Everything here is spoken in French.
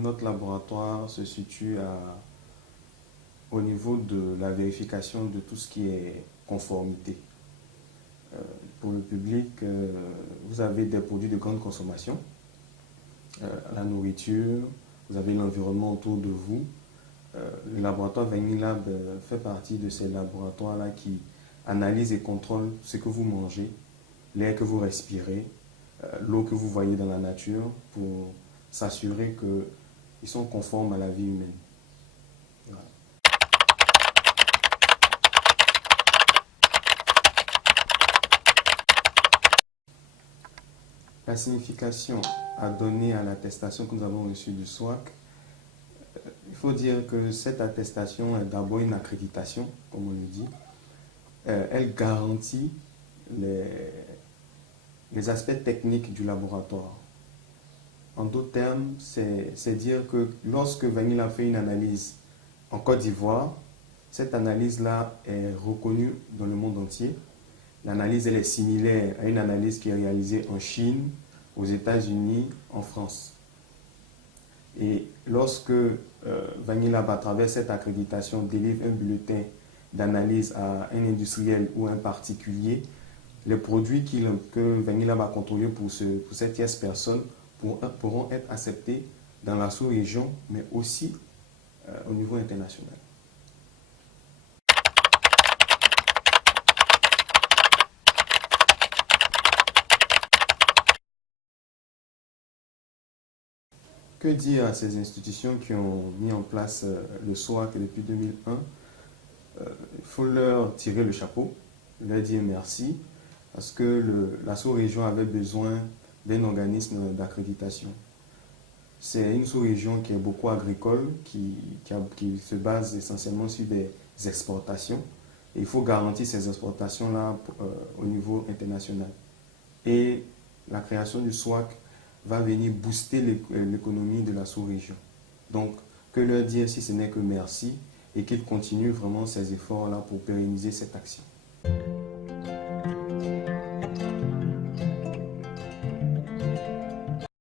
Notre laboratoire se situe au niveau de la vérification de tout ce qui est conformité. Pour le public, vous avez des produits de grande consommation, la nourriture, vous avez l'environnement autour de vous. Le laboratoire Vainilab fait partie de ces laboratoires-là qui analysent et contrôlent ce que vous mangez, l'air que vous respirez, l'eau que vous voyez dans la nature pour s'assurer qu'ils sont conformes à la vie humaine. Voilà. La signification à donner à l'attestation que nous avons reçue du SWAC, il faut dire que cette attestation est d'abord une accréditation, comme on le dit. Elle garantit les aspects techniques du laboratoire. En d'autres termes, c'est dire que lorsque Vainilab fait une analyse en Côte d'Ivoire, cette analyse-là est reconnue dans le monde entier. L'analyse, elle est similaire à une analyse qui est réalisée en Chine, aux États-Unis, en France. Et lorsque Vainilab, à travers cette accréditation, délivre un bulletin d'analyse à un industriel ou un particulier, les produits que Vainilab a contrôlés pour cette tierce personne pourront être acceptés dans la sous-région, mais aussi au niveau international. Que dire à ces institutions qui ont mis en place le SWAC depuis 2001? Il faut leur tirer le chapeau, leur dire merci, parce que la sous-région avait besoin d'un organisme d'accréditation. C'est une sous-région qui est beaucoup agricole, qui se base essentiellement sur des exportations. Et il faut garantir ces exportations-là au niveau international. Et la création du SWAC va venir booster l'économie de la sous-région. Donc, que leur dire si ce n'est que merci et qu'ils continuent vraiment ces efforts-là pour pérenniser cette action.